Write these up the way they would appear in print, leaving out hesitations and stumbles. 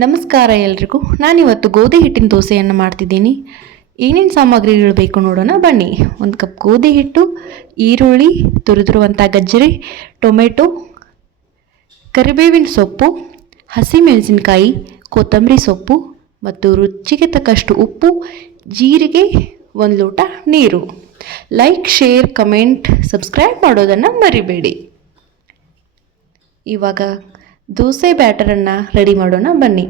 ನಮಸ್ಕಾರ ಎಲ್ರಿಗೂ. ನಾನಿವತ್ತು ಗೋಧಿ ಹಿಟ್ಟಿನ ದೋಸೆಯನ್ನು ಮಾಡ್ತಿದ್ದೀನಿ. ಏನೇನು ಸಾಮಗ್ರಿಗಳು ಬೇಕು ನೋಡೋಣ ಬನ್ನಿ. 1 ಕಪ್ ಗೋಧಿ ಹಿಟ್ಟು, ಈರುಳ್ಳಿ, ತುರಿದಿರುವಂಥ ಗಜ್ಜರಿ, ಟೊಮೆಟೊ, ಕರಿಬೇವಿನ ಸೊಪ್ಪು, ಹಸಿಮೆಣಸಿನಕಾಯಿ, ಕೊತ್ತಂಬರಿ ಸೊಪ್ಪು ಮತ್ತು ರುಚಿಗೆ ತಕ್ಕಷ್ಟು ಉಪ್ಪು, ಜೀರಿಗೆ, 1 ಲೋಟ ನೀರು. ಲೈಕ್, ಶೇರ್, ಕಮೆಂಟ್, ಸಬ್ಸ್ಕ್ರೈಬ್ ಮಾಡೋದನ್ನು ಮರಿಬೇಡಿ. ಇವಾಗ ದೋಸೆ ಬ್ಯಾಟರನ್ನು ರೆಡಿ ಮಾಡೋಣ ಬನ್ನಿ.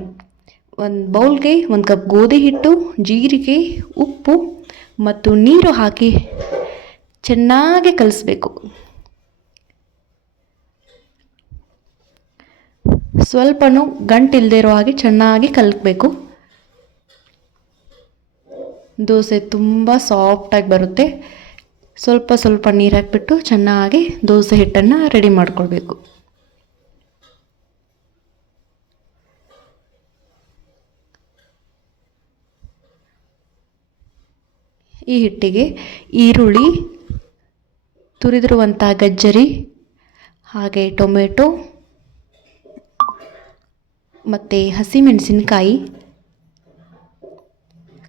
1 ಬೌಲ್ಗೆ 1 ಕಪ್ ಗೋಧಿ ಹಿಟ್ಟು, ಜೀರಿಗೆ, ಉಪ್ಪು ಮತ್ತು ನೀರು ಹಾಕಿ ಚೆನ್ನಾಗಿ ಕಲಿಸ್ಬೇಕು. ಸ್ವಲ್ಪನೂ ಗಂಟಿಲ್ಲದೆ ಇರೋ ಹಾಗೆ ಚೆನ್ನಾಗಿ ಕಲಕಬೇಕು. ದೋಸೆ ತುಂಬ ಸಾಫ್ಟಾಗಿ ಬರುತ್ತೆ. ಸ್ವಲ್ಪ ನೀರು ಹಾಕಿಬಿಟ್ಟು ಚೆನ್ನಾಗಿ ದೋಸೆ ಹಿಟ್ಟನ್ನು ರೆಡಿ ಮಾಡ್ಕೊಳ್ಬೇಕು. ಈ ಹಿಟ್ಟಿಗೆ ಈರುಳ್ಳಿ, ತುರಿದಿರುವಂಥ ಗಜ್ಜರಿ, ಹಾಗೆ ಟೊಮೆಟೊ ಮತ್ತು ಹಸಿಮೆಣಸಿನಕಾಯಿ,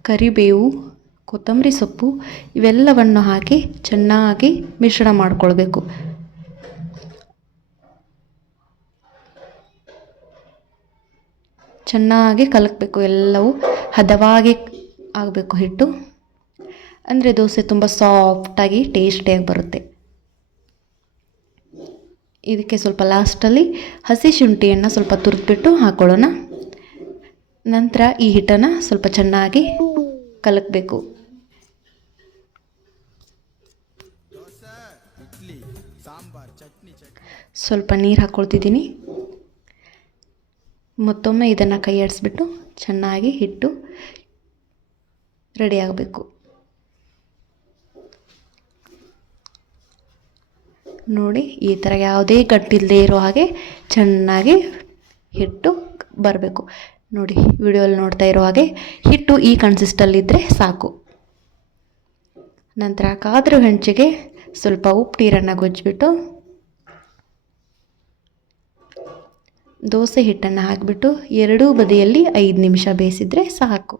ಕರಿಬೇವು, ಕೊತ್ತಂಬರಿ ಸೊಪ್ಪು ಇವೆಲ್ಲವನ್ನು ಹಾಕಿ ಚೆನ್ನಾಗಿ ಮಿಶ್ರಣ ಮಾಡಿಕೊಳ್ಬೇಕು. ಚೆನ್ನಾಗಿ ಕಲಕಬೇಕು. ಎಲ್ಲವೂ ಹದವಾಗಿ ಆಗಬೇಕು ಹಿಟ್ಟು. ಅಂದರೆ ದೋಸೆ ತುಂಬ ಸಾಫ್ಟಾಗಿ ಟೇಸ್ಟಿಯಾಗಿ ಬರುತ್ತೆ. ಇದಕ್ಕೆ ಸ್ವಲ್ಪ ಲಾಸ್ಟಲ್ಲಿ ಹಸಿ ಶುಂಠಿಯನ್ನು ಸ್ವಲ್ಪ ತುರಿದ್ಬಿಟ್ಟು ಹಾಕ್ಕೊಳ್ಳೋಣ. ನಂತರ ಈ ಹಿಟ್ಟನ್ನು ಸ್ವಲ್ಪ ಚೆನ್ನಾಗಿ ಕಲಕಬೇಕು. ಸ್ವಲ್ಪ ನೀರು ಹಾಕ್ಕೊಳ್ತಿದ್ದೀನಿ. ಮತ್ತೊಮ್ಮೆ ಇದನ್ನು ಕೈ ಆಡಿಸ್ಬಿಟ್ಟು ಚೆನ್ನಾಗಿ ಹಿಟ್ಟು ರೆಡಿ ಆಗಬೇಕು. ನೋಡಿ, ಈ ಥರ ಯಾವುದೇ ಗಟ್ಟಿಲ್ಲದೆ ಇರೋ ಹಾಗೆ ಚೆನ್ನಾಗಿ ಹಿಟ್ಟು ಬರಬೇಕು. ನೋಡಿ, ವಿಡಿಯೋಲ್ಲಿ ನೋಡ್ತಾ ಇರೋ ಹಾಗೆ ಹಿಟ್ಟು ಈ ಕನ್ಸಿಸ್ಟಲ್ಲಿದ್ದರೆ ಸಾಕು. ನಂತರ ಕಾದರೂ ಹೆಂಚಿಗೆ ಸ್ವಲ್ಪ ಉಪ್ಪು ನೀರನ್ನು ಗೊಜ್ಜಿಬಿಟ್ಟು ದೋಸೆ ಹಿಟ್ಟನ್ನು ಹಾಕಿಬಿಟ್ಟು ಎರಡೂ ಬದಿಯಲ್ಲಿ 5 ನಿಮಿಷ ಬೇಯಿಸಿದರೆ ಸಾಕು.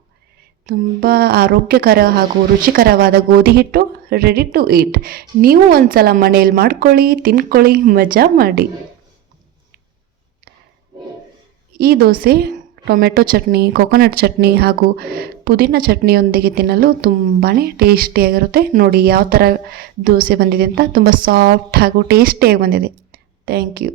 ತುಂಬ ಆರೋಗ್ಯಕರ ಹಾಗೂ ರುಚಿಕರವಾದ ಗೋಧಿ ಹಿಟ್ಟು ರೆಡಿ ಟು ಈಟ್. ನೀವು ಒಂದ್ಸಲ ಮನೆಯಲ್ಲಿ ಮಾಡ್ಕೊಳ್ಳಿ, ತಿನ್ಕೊಳ್ಳಿ, ಮಜಾ ಮಾಡಿ. ಈ ದೋಸೆ ಟೊಮೆಟೊ ಚಟ್ನಿ, ಕೊಕೊನಟ್ ಚಟ್ನಿ ಹಾಗೂ ಪುದೀನ ಚಟ್ನಿಯೊಂದಿಗೆ ತಿನ್ನಲು ತುಂಬಾ ಟೇಸ್ಟಿಯಾಗಿರುತ್ತೆ. ನೋಡಿ ಯಾವ ಥರ ದೋಸೆ ಬಂದಿದೆ ಅಂತ. ತುಂಬ ಸಾಫ್ಟ್ ಹಾಗೂ ಟೇಸ್ಟಿಯಾಗಿ ಬಂದಿದೆ. Thank you.